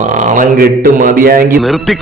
നാണം കെട്ട് മതിയായെങ്കിൽ നിർത്തി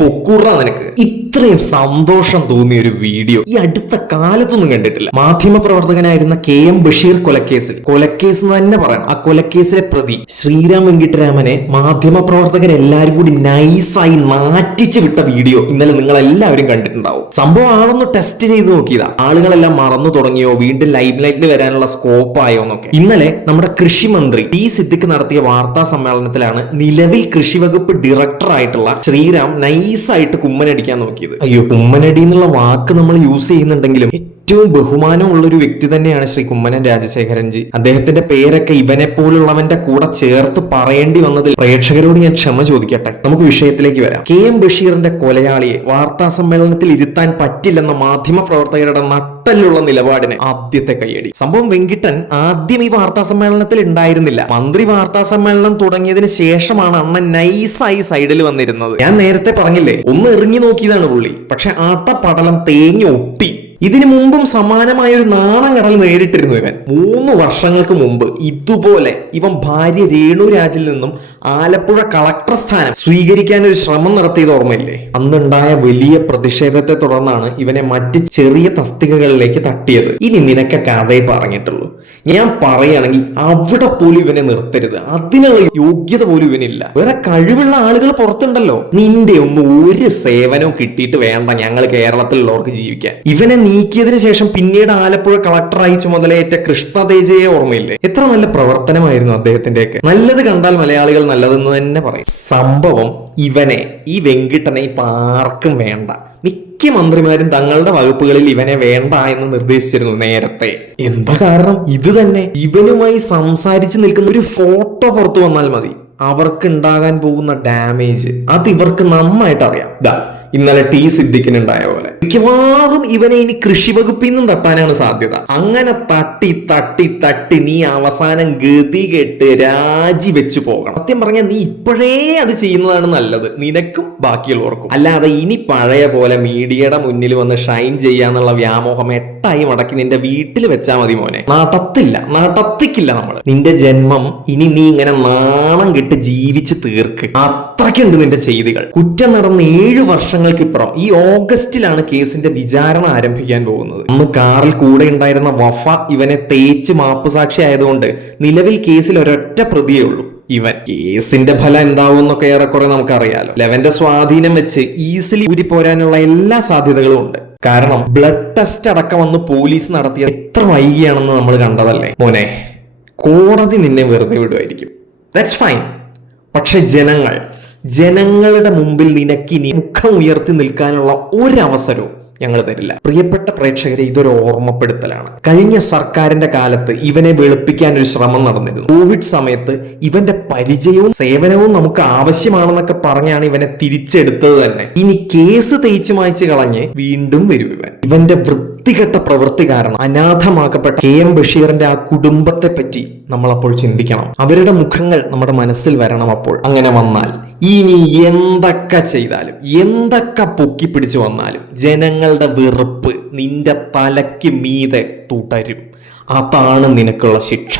പൊക്കൂടാ നിനക്ക്. ഇത്രയും സന്തോഷം തോന്നിയ ഒരു വീഡിയോ ഈ അടുത്ത കാലത്തൊന്നും കണ്ടിട്ടില്ല. മാധ്യമപ്രവർത്തകനായിരുന്ന KM ബഷീർ കൊലക്കേസ് തന്നെ പറയാം. ആ കൊലക്കേസിലെ പ്രതി ശ്രീരാം വെങ്കിട്ടരാമനെ മാധ്യമപ്രവർത്തകരെല്ലാരും കൂടി നൈസായി നാറ്റിച്ച് വിട്ട വീഡിയോ ഇന്നലെ നിങ്ങൾ എല്ലാവരും കണ്ടിട്ടുണ്ടാവും. സംഭവം ആളൊന്ന് ടെസ്റ്റ് ചെയ്ത് നോക്കിയതാ. ആളുകളെല്ലാം മറന്നു തുടങ്ങിയോ, വീണ്ടും ലൈവ് ലൈറ്റിൽ വരാനുള്ള സ്കോപ്പ് ആയോ എന്നൊക്കെ. ഇന്നലെ നമ്മുടെ കൃഷി മന്ത്രി ടി സിദ്ദിഖ് നടത്തിയ വാർത്താ സമ്മേളനത്തിലാണ് നിലവിൽ കൃഷി വകുപ്പ് ഡയറക്ടർ ആയിട്ടുള്ള ശ്രീരാം നൈസായിട്ട് കുമ്മനടിക്കാൻ നോക്കിയത്. അയ്യോ, കുമ്മനടി എന്നുള്ള വാക്ക് നമ്മൾ യൂസ് ചെയ്യുന്നുണ്ടെങ്കിലും ഏറ്റവും ബഹുമാനമുള്ള ഒരു വ്യക്തി തന്നെയാണ് ശ്രീ കുമ്മനം രാജശേഖരൻജി. അദ്ദേഹത്തിന്റെ പേരൊക്കെ ഇവനെ പോലുള്ളവന്റെ കൂടെ ചേർത്ത് പറയേണ്ടി വന്നതിൽ പ്രേക്ഷകരോട് ഞാൻ ക്ഷമ ചോദിക്കട്ടെ. നമുക്ക് വിഷയത്തിലേക്ക് വരാം. KM ബഷീറിന്റെ കൊലയാളിയെ വാർത്താ സമ്മേളനത്തിൽ ഇരുത്താൻ പറ്റില്ലെന്ന മാധ്യമ പ്രവർത്തകരുടെ നട്ടലുള്ള നിലപാടിന് ആദ്യത്തെ കയ്യടി. സംഭവം വെങ്കിട്ടൻ ആദ്യം ഈ വാർത്താ സമ്മേളനത്തിൽ ഉണ്ടായിരുന്നില്ല. മന്ത്രി വാർത്താ സമ്മേളനം തുടങ്ങിയതിന് ശേഷമാണ് അണ്ണൻ നൈസായി സൈഡിൽ വന്നിരുന്നത്. ഞാൻ നേരത്തെ പറഞ്ഞില്ലേ, ഒന്ന് എറിഞ്ഞു നോക്കിയതാണ് പുള്ളി. പക്ഷെ ആട്ടപ്പടലം തേഞ്ഞ് ഒട്ടി. ഇതിനു മുമ്പും സമാനമായ ഒരു നാണം കടൽ നേരിട്ടിരുന്നു ഇവൻ. 3 വർഷങ്ങൾക്ക് മുമ്പ് ഇതുപോലെ ഇവൻ ഭാര്യ രേണുരാജിൽ നിന്നും ആലപ്പുഴ കളക്ടർ സ്ഥാനം സ്വീകരിക്കാൻ ഒരു ശ്രമം നടത്തിയത് ഓർമ്മയില്ലേ? അന്നുണ്ടായ വലിയ പ്രതിഷേധത്തെ തുടർന്നാണ് ഇവനെ മറ്റ് ചെറിയ തസ്തികകളിലേക്ക് തട്ടിയത്. ഇനി നിനക്ക് കഥയെ പറഞ്ഞിട്ടുള്ളൂ. ഞാൻ പറയുകയാണെങ്കിൽ അവിടെ പോലും ഇവനെ നിർത്തരുത്. അതിനുള്ള യോഗ്യത പോലും ഇവനില്ല. വേറെ കഴിവുള്ള ആളുകൾ പുറത്തുണ്ടല്ലോ. നിന്റെ ഒന്നും ഒരു സേവനവും കിട്ടിയിട്ട് വേണ്ട ഞങ്ങൾ കേരളത്തിലുള്ളവർക്ക് ജീവിക്കാൻ. ഇവനെ നീക്കിയതിനു ശേഷം പിന്നീട് ആലപ്പുഴ കളക്ടറായി ചുമതലയേറ്റ കൃഷ്ണതേജയെ ഓർമ്മയില്ലേ? എത്ര നല്ല പ്രവർത്തനമായിരുന്നു അദ്ദേഹത്തിന്റെയൊക്കെ. നല്ലത് കണ്ടാൽ മലയാളികൾ നല്ലതെന്ന് തന്നെ പറയും. സംഭവം ഇവനെ, ഈ വെങ്കിട്ടനെ ഇപ്പൊ ആർക്കും വേണ്ട. മിക്ക മന്ത്രിമാരും തങ്ങളുടെ വകുപ്പുകളിൽ ഇവനെ വേണ്ട എന്ന് നിർദ്ദേശിച്ചിരുന്നു നേരത്തെ. എന്താ കാരണം? ഇത് തന്നെ. ഇവനുമായി സംസാരിച്ച് നിൽക്കുന്ന ഒരു ഫോട്ടോ പുറത്തു വന്നാൽ മതി അവർക്ക് ഉണ്ടാകാൻ പോകുന്ന ഡാമേജ് അത് ഇവർക്ക് നന്നായിട്ട് അറിയാം. ഇന്നലെ ടി സിദ്ദിഖിന് ഉണ്ടായ പോലെ മിക്കവാറും ഇവനെ ഇനി കൃഷി വകുപ്പിൽ നിന്നും തട്ടാനാണ് സാധ്യത. അങ്ങനെ തട്ടി തട്ടി തട്ടി നീ അവസാനം ഗതി കെട്ട് രാജിവെച്ചു പോകണം. സത്യം പറഞ്ഞാൽ നീ ഇപ്പോഴേ അത് ചെയ്യുന്നതാണ് നല്ലത്, നിനക്കും ബാക്കിയുള്ളവർക്കും. അല്ലാതെ ഇനി പഴയ പോലെ മീഡിയയുടെ മുന്നിൽ വന്ന് ഷൈൻ ചെയ്യാന്നുള്ള വ്യാമോഹം എട്ടായി മടക്കി നിന്റെ വീട്ടിൽ വെച്ചാൽ മതി മോനെ. നടത്തിക്കില്ല നമ്മള്. നിന്റെ ജന്മം ഇനി നീ ഇങ്ങനെ നാണം കെട്ട് ജീവിച്ച് തീർക്ക്. അത്രയ്ക്കുണ്ട് നിന്റെ ചെയ്തികൾ. കുറ്റം നടന്ന് 7 വർഷങ്ങൾക്കിപ്പുറം ഈ ഓഗസ്റ്റിലാണ് കേസിന്റെ വിചാരണ ആരംഭിക്കാൻ പോകുന്നത്. അന്ന് കാറിൽ കൂടെ ഉണ്ടായിരുന്ന വഫ ഇവനെ തേച്ച് മാപ്പുസാക്ഷി ആയതുകൊണ്ട് നിലവിൽ കേസിൽ ഒരൊറ്റ പ്രതിയേ ഉള്ളൂ, ഇവൻ. കേസിന്റെ ഫലം എന്താവും എന്നൊക്കെ ഏറെക്കുറെ നമുക്കറിയാലോ. ലെവന്റെ സ്വാധീനം വെച്ച് ഈസിലി ഊരി പോരാനുള്ള എല്ലാ സാധ്യതകളും ഉണ്ട്. കാരണം ബ്ലഡ് ടെസ്റ്റ് അടക്കം വന്ന് പോലീസ് നടത്തിയത് എത്ര വൈകിയാണെന്ന് നമ്മൾ കണ്ടതല്ലേ മോനെ. കോടതി നിന്നെ വെറുതെ വിടുമായിരിക്കും, ദാറ്റ്സ് ഫൈൻ. പക്ഷെ ജനങ്ങളുടെ മുമ്പിൽ നിനക്കിനി മുഖം ഉയർത്തി നിൽക്കാനുള്ള ഒരവസരവും ഞങ്ങൾ തരില്ല. പ്രിയപ്പെട്ട പ്രേക്ഷകരെ, ഇതൊരു ഓർമ്മപ്പെടുത്തലാണ്. കഴിഞ്ഞ സർക്കാരിന്റെ കാലത്ത് ഇവനെ വെളുപ്പിക്കാൻ ഒരു ശ്രമം നടന്നിരുന്നു. കോവിഡ് സമയത്ത് ഇവന്റെ പരിചയവും സേവനവും നമുക്ക് ആവശ്യമാണെന്നൊക്കെ പറഞ്ഞാണ് ഇവനെ തിരിച്ചെടുത്തത് തന്നെ. ഇനി കേസ് തേച്ചു മായ്ച്ചു കളഞ്ഞ് വീണ്ടും വരും ഇവന്റെ വൃത്തികെട്ട പ്രവൃത്തി കാരണം അനാഥമാക്കപ്പെട്ട KM ബഷീറിന്റെ ആ കുടുംബത്തെ പറ്റി നമ്മൾ അപ്പോൾ ചിന്തിക്കണം. അവരുടെ മുഖങ്ങൾ നമ്മുടെ മനസ്സിൽ വരണം. അപ്പോൾ അങ്ങനെ വന്നാൽ ഇനി എന്തൊക്കെ ചെയ്താലും, എന്തൊക്കെ പൊക്കി പിടിച്ചു വന്നാലും ജനങ്ങളുടെ വെറുപ്പ് നിന്റെ തലയ്ക്ക് മീതെ തുടരും. അതാണ് നിനക്കുള്ള ശിക്ഷ.